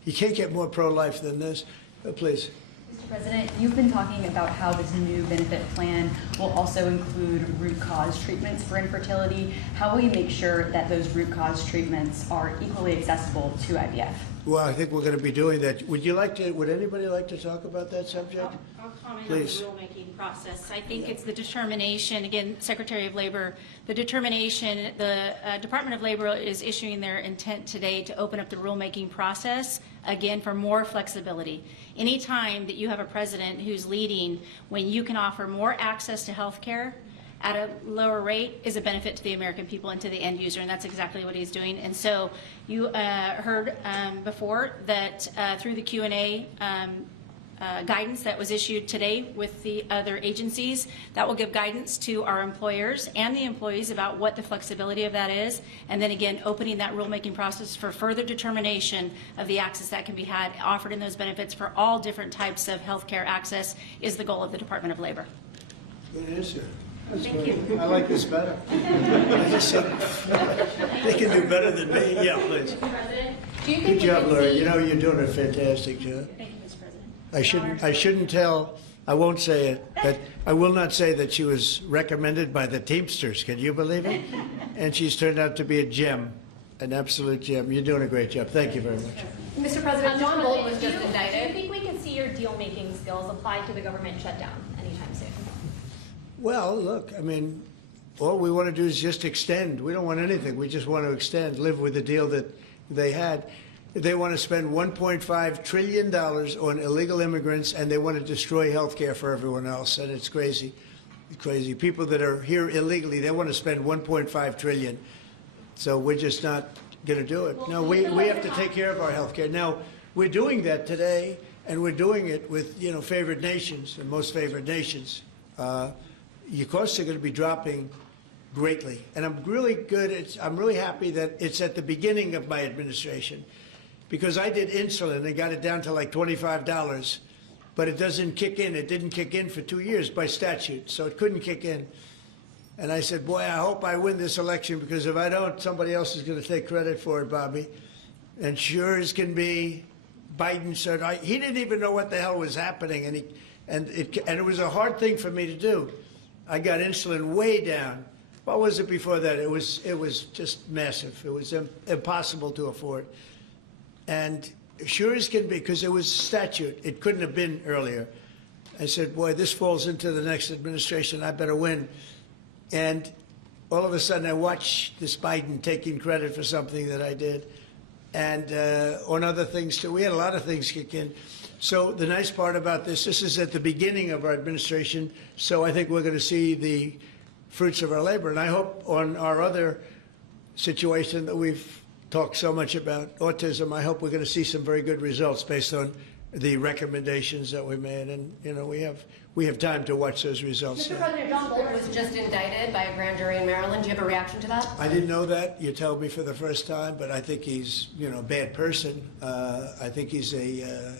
You can't get more pro-life than this. Please. Mr. President, you've been talking about how this new benefit plan will also include root cause treatments for infertility. How will you make sure that those root cause treatments are equally accessible to IVF? Well, I think we're going to be doing that. Would anybody like to talk about that subject? I'll comment Please. on the rulemaking process. I think it's the determination, again, Secretary of Labor, the determination, the Department of Labor is issuing their intent today to open up the rulemaking process, again, for more flexibility. Anytime that you have a president who's leading when you can offer more access to health care at a lower rate is a benefit to the American people and to the end user, and that's exactly what he's doing. And so you heard before that through the Q&A guidance that was issued today with the other agencies, that will give guidance to our employers and the employees about what the flexibility of that is, and then again opening that rulemaking process for further determination of the access that can be had offered in those benefits for all different types of health care access is the goal of the Department of Labor. Good answer. Thank you. I like this better. I just said, they can do better than me. Yeah, please. President, do you Good think job, we can Laura. see? You're doing a fantastic job. Thank you, Mr. President. I shouldn't tell, I won't say it, but I will not say that she was recommended by the Teamsters. Can you believe it? And she's turned out to be a gem, an absolute gem. You're doing a great job. Thank you very much. Mr. President, John Bolton was Do just you indicted. think we can see your deal-making skills applied to the government shutdown anytime soon? Well, look, I mean, all we want to do is just extend. We don't want anything. We just want to extend, live with the deal that they had. They want to spend $1.5 trillion on illegal immigrants, and they want to destroy health care for everyone else, and it's crazy. It's crazy. People that are here illegally, they want to spend $1.5 trillion. So we're just not going to do it. No, we have to take care of our health care. Now, we're doing that today, and we're doing it with, favored nations and most favored nations. Your costs are going to be dropping greatly. And I'm really I'm really happy that it's at the beginning of my administration, because I did insulin and got it down to like $25, but it doesn't kick in. It didn't kick in for 2 years by statute, so it couldn't kick in. And I said, boy, I hope I win this election, because if I don't, somebody else is going to take credit for it, Bobby. And sure as can be, Biden said, he didn't even know what the hell was happening, and it was a hard thing for me to do. I got insulin way down. What was it before that? It was just massive. It was impossible to afford. And sure as can be, because it was statute, it couldn't have been earlier. I said, boy, this falls into the next administration. I better win. And all of a sudden, I watch this Biden taking credit for something that I did, and on other things too. We had a lot of things kick in. So the nice part about this is at the beginning of our administration. So I think we're going to see the fruits of our labor. And I hope on our other situation that we've talked so much about, autism, I hope we're going to see some very good results based on the recommendations that we made. And you know, we have time to watch those results. Mr. President, John Bolton was just indicted by a grand jury in Maryland. Do you have a reaction to that? I didn't know that. You told me for the first time, but I think he's, you know, a bad person. I think he's a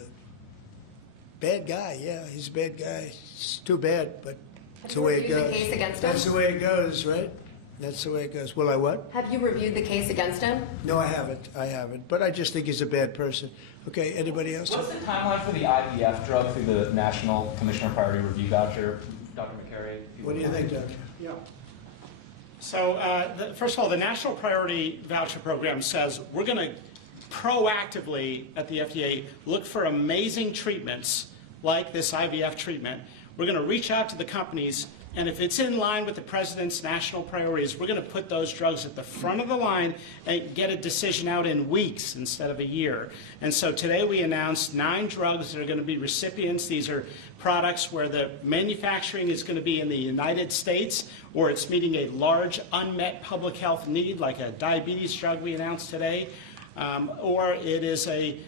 bad guy. Yeah, he's a bad guy. It's too bad, but that's the way it goes. Have you reviewed the case against him? That's the way it goes, right? That's the way it goes. Will I what? Have you reviewed the case against him? No, I haven't. I haven't. But I just think he's a bad person. Okay, anybody else? What's the timeline for the IVF drug through the National Commissioner Priority Review Voucher? Dr. McCary? What do you think, Doctor? Yeah. So, first of all, the National Priority Voucher Program says we're going to proactively at the FDA look for amazing treatments like this IVF treatment. We're going to reach out to the companies, and if it's in line with the president's national priorities, we're going to put those drugs at the front of the line and get a decision out in weeks instead of a year. And so today we announced 9 drugs that are going to be recipients. These are products where the manufacturing is going to be in the United States, or it's meeting a large unmet public health need, like a diabetes drug we announced today, or it is a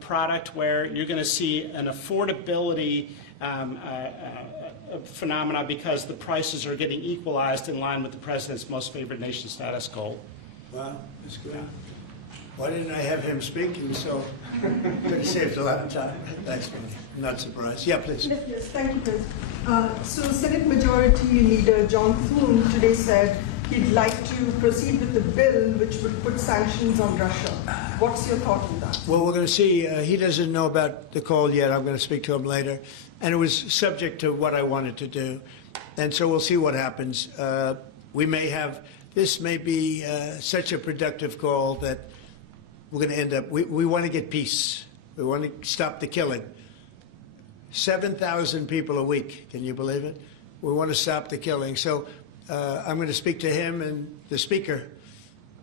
product where you're going to see an affordability phenomena because the prices are getting equalized in line with the president's most favored nation status goal. Wow, that's good. Why didn't I have him speaking? So could have saved a lot of time. Thanks, man. I'm not surprised. Yeah, please. Yes, thank you, President. So Senate Majority Leader John Thune today said he'd like to proceed with the bill which would put sanctions on Russia. What's your thought on that? Well, we're going to see. He doesn't know about the call yet. I'm going to speak to him later. And it was subject to what I wanted to do. And so we'll see what happens. We may have, this may be such a productive call that we're going to end up, we want to get peace. We want to stop the killing. 7,000 people a week. Can you believe it? We want to stop the killing. So I'm going to speak to him and the speaker,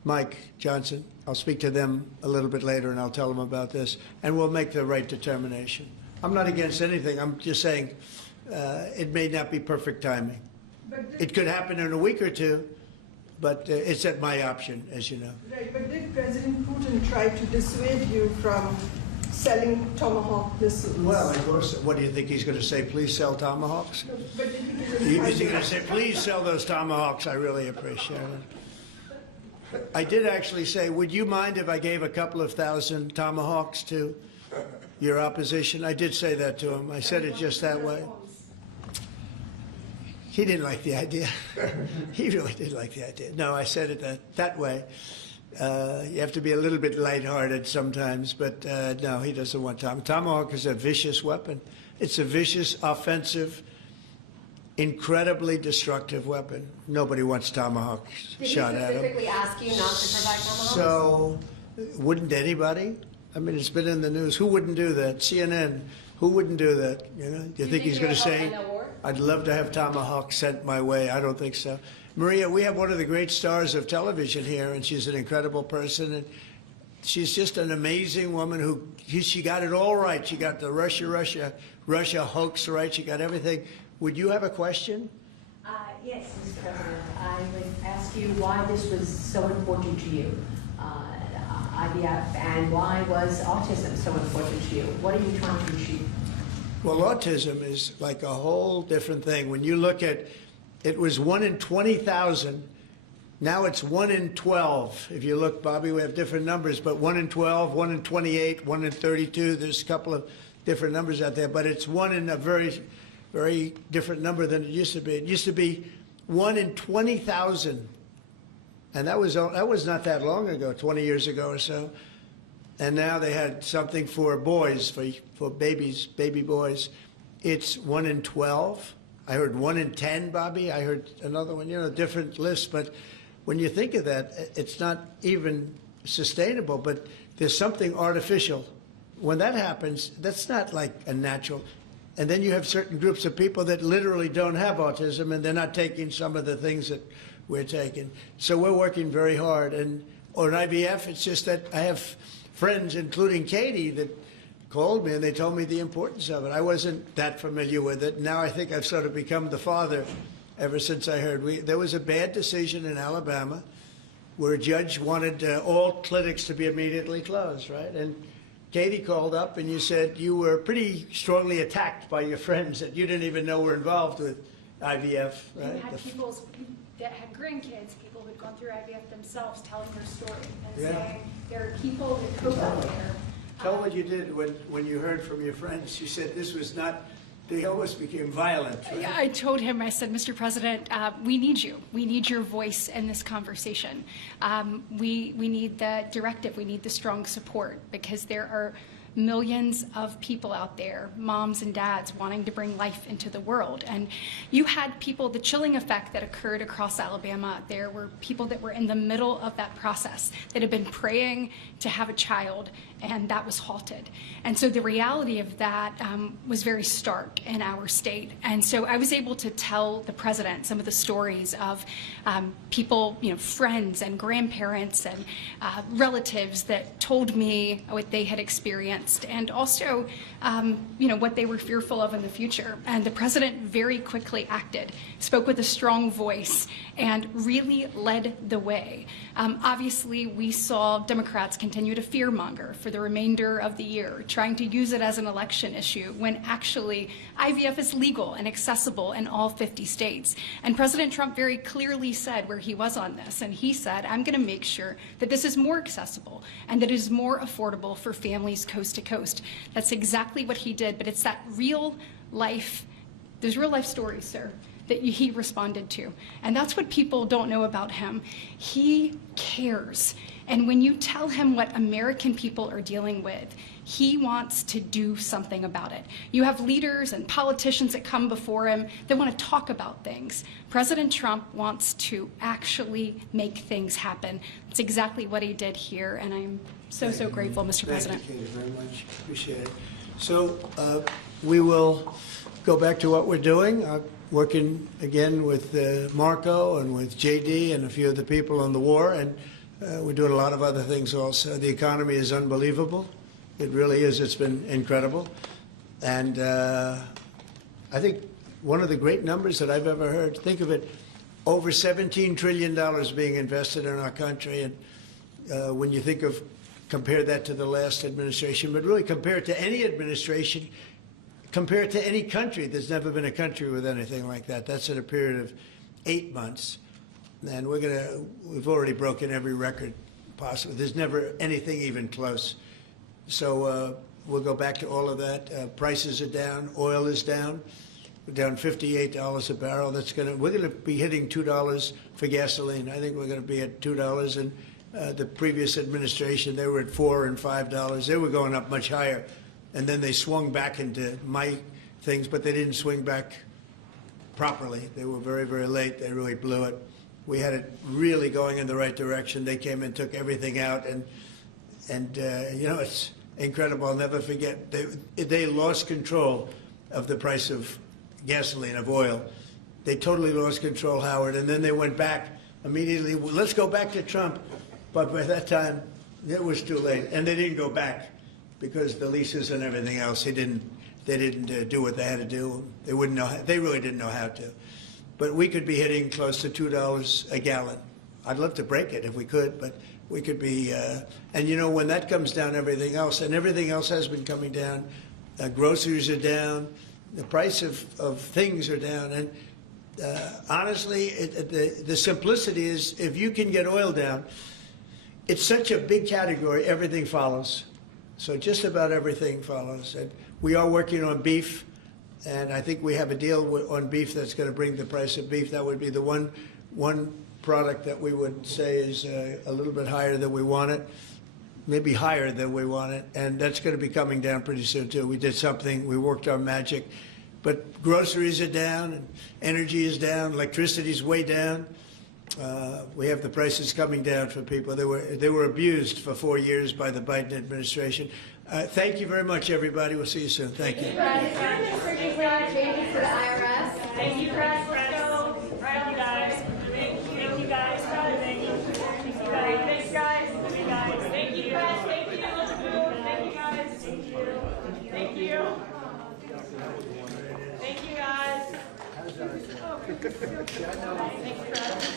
Mike Johnson. I'll speak to them a little bit later and I'll tell them about this. And we'll make the right determination. I'm not against anything. I'm just saying it may not be perfect timing. It could happen in a week or two, but it's at my option, as you know. Right, but did President Putin try to dissuade you from selling Tomahawk missiles? Well, of course. What do you think he's going to say? Please sell Tomahawks? But did Is he going to say, please sell those Tomahawks? I really appreciate it. I did actually say, would you mind if I gave a couple of thousand Tomahawks to your opposition? I did say that to him. I said it just that way. He didn't like the idea. He really didn't like the idea. No, I said it that way. You have to be a little bit lighthearted sometimes, but no, he doesn't want Tomahawk is a vicious weapon. It's a vicious, offensive, incredibly destructive weapon. Nobody wants Tomahawk shot at him. Did he specifically ask you not to provide Tomahawks? So, wouldn't anybody? I mean, it's been in the news. Who wouldn't do that? CNN. Who wouldn't do that? You know? Do you think he's going to say, "I'd love to have Tomahawk sent my way"? I don't think so. Maria, we have one of the great stars of television here, and she's an incredible person, and she's just an amazing woman who she got it all right. She got the Russia hoax right. She got everything. Would you have a question? Yes, Mr. President. I would ask you why this was so important to you, IVF, and why was autism so important to you? What are you trying to achieve? Well, autism is like a whole different thing. When you look at, it was 1 in 20,000. Now it's 1 in 12. If you look, Bobby, we have different numbers, but 1 in 12, 1 in 28, 1 in 32. There's a couple of different numbers out there, but it's 1 in a very, very different number than it used to be. It used to be 1 in 20,000. And that was not that long ago, 20 years ago or so. And now they had something for boys, for babies, baby boys. It's 1 in 12. I heard 1 in 10, Bobby. I heard another one, different lists. But when you think of that, it's not even sustainable, but there's something artificial. When that happens, that's not like a natural. And then you have certain groups of people that literally don't have autism, and they're not taking some of the things that we're taking. So we're working very hard. And on IVF, it's just that I have friends, including Katie, that called me and they told me the importance of it. I wasn't that familiar with it. Now I think I've sort of become the father ever since I heard. There was a bad decision in Alabama where a judge wanted all clinics to be immediately closed, right? And Katie called up and you said you were pretty strongly attacked by your friends that you didn't even know were involved with IVF, right? You had people that had grandkids, people who'd gone through IVF themselves, telling their story and saying there are people that cope out there. Tell what you did when you heard from your friends. You said this was not, they almost became violent. Right? Yeah, I told him, I said, Mr. President, we need you. We need your voice in this conversation. We need the directive. We need the strong support because there are millions of people out there, moms and dads, wanting to bring life into the world. And you had people, the chilling effect that occurred across Alabama, there were people that were in the middle of that process that had been praying to have a child, and that was halted. And so the reality of that was very stark in our state. And so I was able to tell the president some of the stories of people, friends and grandparents and relatives that told me what they had experienced and also, what they were fearful of in the future. And the president very quickly acted, spoke with a strong voice, and really led the way. Obviously, we saw Democrats continue to fearmonger for the remainder of the year, trying to use it as an election issue when actually IVF is legal and accessible in all 50 states. And President Trump very clearly said where he was on this, and he said, I'm going to make sure that this is more accessible and that it is more affordable for families coast to coast. That's exactly what he did, but it's that real life, those real life stories, sir, that he responded to. And that's what people don't know about him. He cares. And when you tell him what American people are dealing with, he wants to do something about it. You have leaders and politicians that come before him that want to talk about things. President Trump wants to actually make things happen. That's exactly what he did here, and I'm so grateful, Mr. President. Thank you, Katie, very much. Appreciate it. So we will go back to what we're doing. Working again with Marco and with JD and a few of the people on the war, and we're doing a lot of other things also. The economy is unbelievable. It really is. It's been incredible. And I think one of the great numbers that I've ever heard, think of it, over $17 trillion being invested in our country. And when you think of, compare that to the last administration, but really compare it to any administration, compare it to any country. There's never been a country with anything like that. That's in a period of 8 months. And we've already broken every record possible. There's never anything even close. So we'll go back to all of that. Prices are down. Oil is down. We're down $58 a barrel. We're going to be hitting $2 for gasoline. I think we're going to be at $2. And the previous administration, they were at $4 and $5. They were going up much higher. And then they swung back into my things, but they didn't swing back properly. They were very, very late. They really blew it. We had it really going in the right direction. They came and took everything out, and it's incredible. I'll never forget. They lost control of the price of gasoline, of oil. They totally lost control, Howard, and then they went back immediately. Let's go back to Trump. But by that time, it was too late, and they didn't go back. Because the leases and everything else, they didn't do what they had to do. They wouldn't know. They really didn't know how to. But we could be hitting close to $2 a gallon. I'd love to break it if we could, but we could be. And when that comes down, everything else has been coming down. Groceries are down. The price of things are down. And honestly, the simplicity is if you can get oil down, it's such a big category. Everything follows. So just about everything follows. And we are working on beef, and I think we have a deal on beef that's going to bring the price of beef. That would be the one product that we would say is a little bit higher than we want it, maybe higher than we want it, and that's going to be coming down pretty soon too. We did something. We worked our magic. But groceries are down, and energy is down, electricity is way down. We have the prices coming down for people. They were abused for 4 years by the Biden administration. Thank you very much, everybody. We'll see you soon. Thank you. Changes to the IRS. Thank you, Chris. Let's go. Right on, guys. Thank you, guys. Thank you. Thanks, guys. Thank you, guys. Thank you. Thank you, guys. Thank you. Thank you. Thank you, guys. Thanks, Chris.